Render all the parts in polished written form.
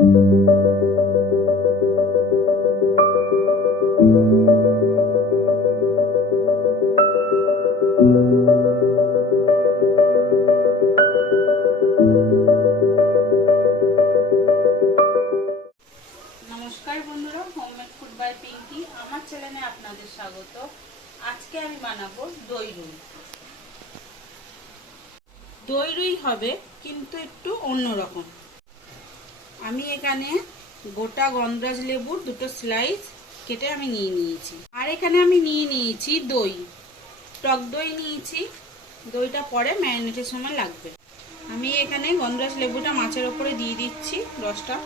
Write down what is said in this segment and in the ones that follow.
নমস্কার বন্ধুরা, homemade food by Pinki আমার চ্যানেলে আপনাদের স্বাগত। আজকে আমি বানাবো দই রুই। দই রুই হবে কিন্তু একটু অন্যরকম। আমি এখানে গোটা গন্ধরাজ লেবুর দুটো স্লাইস কেটে আমি নিয়ে নিয়েছি। আর এখানে আমি নিয়ে নিয়েছি দই, টক দই নিয়েছি। দইটা পরে ম্যারিনেটের সময় লাগবে। আমি এখানে গন্ধরাজ লেবুটা মাছের ওপরে দিয়ে দিচ্ছি রসটা।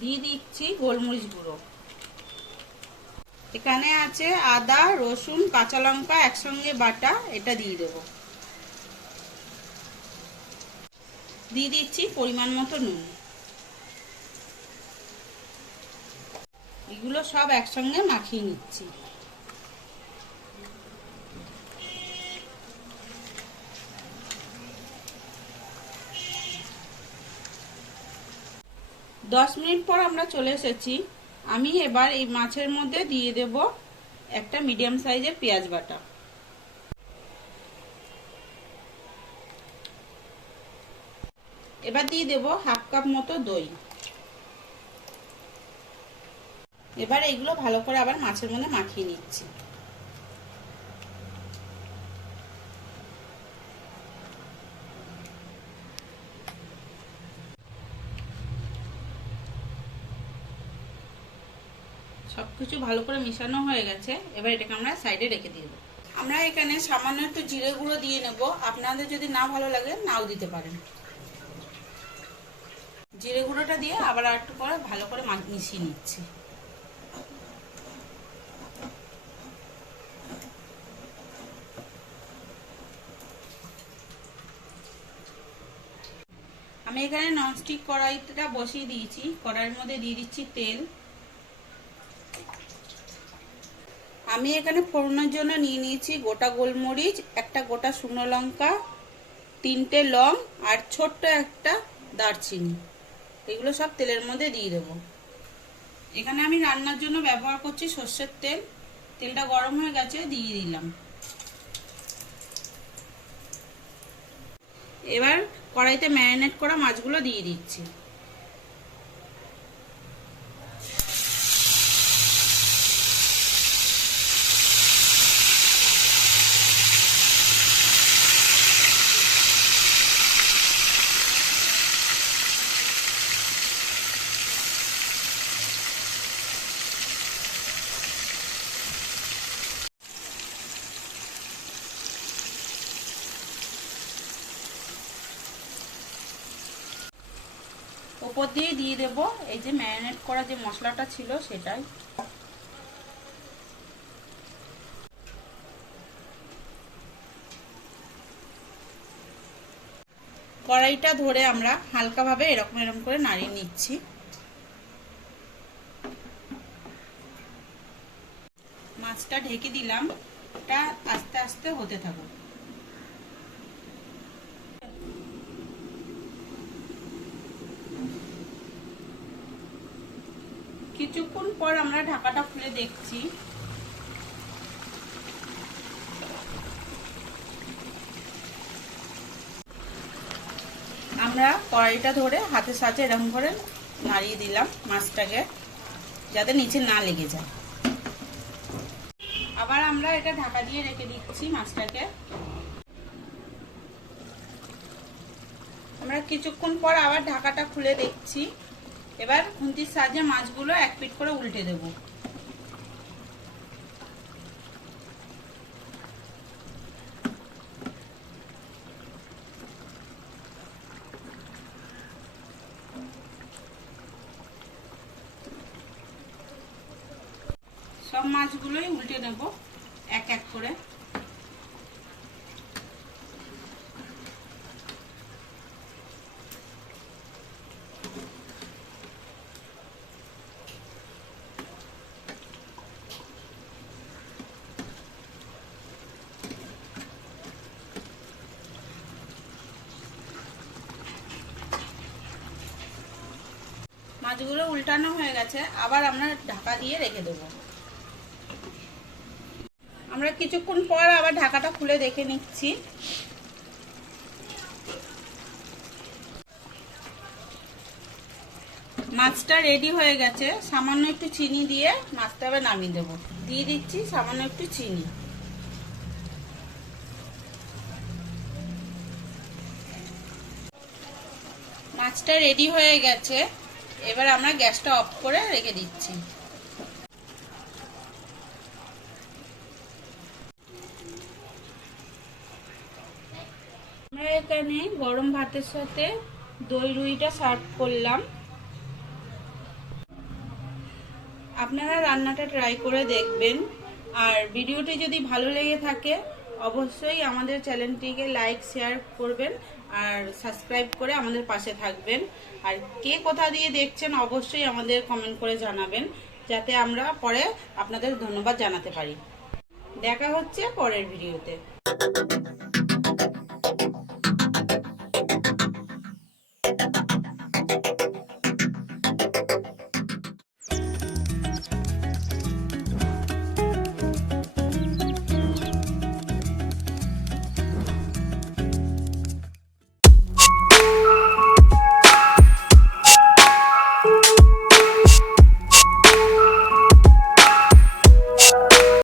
দিয়ে দিচ্ছি গোলমরিচ গুঁড়ো। এখানে আছে আদা, রসুন, কাঁচা লঙ্কা একসঙ্গে বাটা, এটা দিয়ে দেব। দিয়ে দিচ্ছি পরিমাণ মতো নুন। এগুলো সব একসঙ্গে মাখিয়ে নিচ্ছি। দশ মিনিট পর আমরা চলে এসেছি। আমি এবার এই মাছের মধ্যে দিয়ে দেব একটা মিডিয়াম সাইজের পেঁয়াজ বাটা। এবার দিয়ে দেব হাফ কাপ মতো দই। এবার এইগুলো ভালো করে আবার মাছের মধ্যে মাখিয়ে নিচ্ছি। সবকিছু ভালো করে মিশানো হয়ে গেছে। এবার এটাকে আমরা সাইডে রেখে দিয়ে দেবো। আমরা এখানে সামান্য একটু জিরে গুঁড়ো দিয়ে নেব। আপনাদের যদি না ভালো লাগে নাও দিতে পারেন। জিরে গুঁড়োটা দিয়ে আবার একটু করে ভালো করে মিশিয়ে নিচ্ছি। আমি এখানে ননস্টিক কড়াইটা বসিয়ে দিয়েছি। কড়াইয়ের মধ্যে দিয়ে দিচ্ছি তেল। আমি এখানে ফোড়নের জন্য নিয়ে নিয়েছি গোটা গোলমরিচ, একটা গোটা শুকনো লঙ্কা, 3টে লং আর ছোট্ট একটা দারচিনি। এগুলো সব তেলের মধ্যে দিয়ে দেব। এখানে আমি রান্নার জন্য ব্যবহার করছি সর্ষের তেল। তেলটা গরম হয়ে গেছে, দিয়ে দিলাম। এবার কড়াইতে ম্যারিনেট করা মাছগুলো দিয়ে দিচ্ছি। উপর দিয়ে দিয়ে দেব এই যে ম্যারিনেট করা যে মশলাটা ছিল সেটাই। কড়াইটা ধরে আমরা হালকাভাবে এরকম এরকম করে নাড়িয়ে নিচ্ছি। মাছটা ঢেকে দিলাম, এটা আস্তে আস্তে হতে থাকুক। কিছুক্ষণ পর আমরা ঢাকাটা খুলে দেখছি। আমরা কড়াইটা ধরে হাতের সাহায্যে এরকম করে নাড়িয়ে দিলাম মাছটাকে, যাতে নিচে না লেগে যায়। আবার আমরা এটা ঢাকা দিয়ে রেখে দিচ্ছি মাছটাকে। আমরা কিছুক্ষণ পর আবার ঢাকাটা খুলে দেখছি। এবার খুন্তির সাহায্যে মাছগুলো এক পিঠ করে উল্টে দেব। সব মাছগুলোই উল্টে নেব এক এক করে। মাছগুলো উল্টানো হয়ে গেছে, আবার আমরা ঢাকা দিয়ে রেখে দেবো। আমরা কিছুক্ষণ পর আবার ঢাকাটা খুলে দেখে নিচ্ছি। মাছটা রেডি হয়ে গেছে। সামান্য একটু চিনি দিয়ে মাছটা আবার নামিয়ে দেবো। দিয়ে দিচ্ছি সামান্য একটু চিনি। মাছটা রেডি হয়ে গেছে, এবার আমরা গ্যাসটা অফ করে রেখে দিচ্ছি। আমরা এখানে গরম ভাতের সাথে দই রুইটা সার্ভ করলাম। আপনারা রান্নাটা ট্রাই করে দেখবেন। আর ভিডিওটি যদি ভালো লেগে থাকে অবশ্যই আমাদের চ্যানেলটিকে লাইক শেয়ার করবেন আর সাবস্ক্রাইব করে আমাদের পাশে থাকবেন। আর কে কোথা দিয়ে দেখছেন অবশ্যই আমাদের কমেন্ট করে জানাবেন, যাতে আমরা পরে আপনাদের ধন্যবাদ জানাতে পারি। দেখা হচ্ছে পরের ভিডিওতে।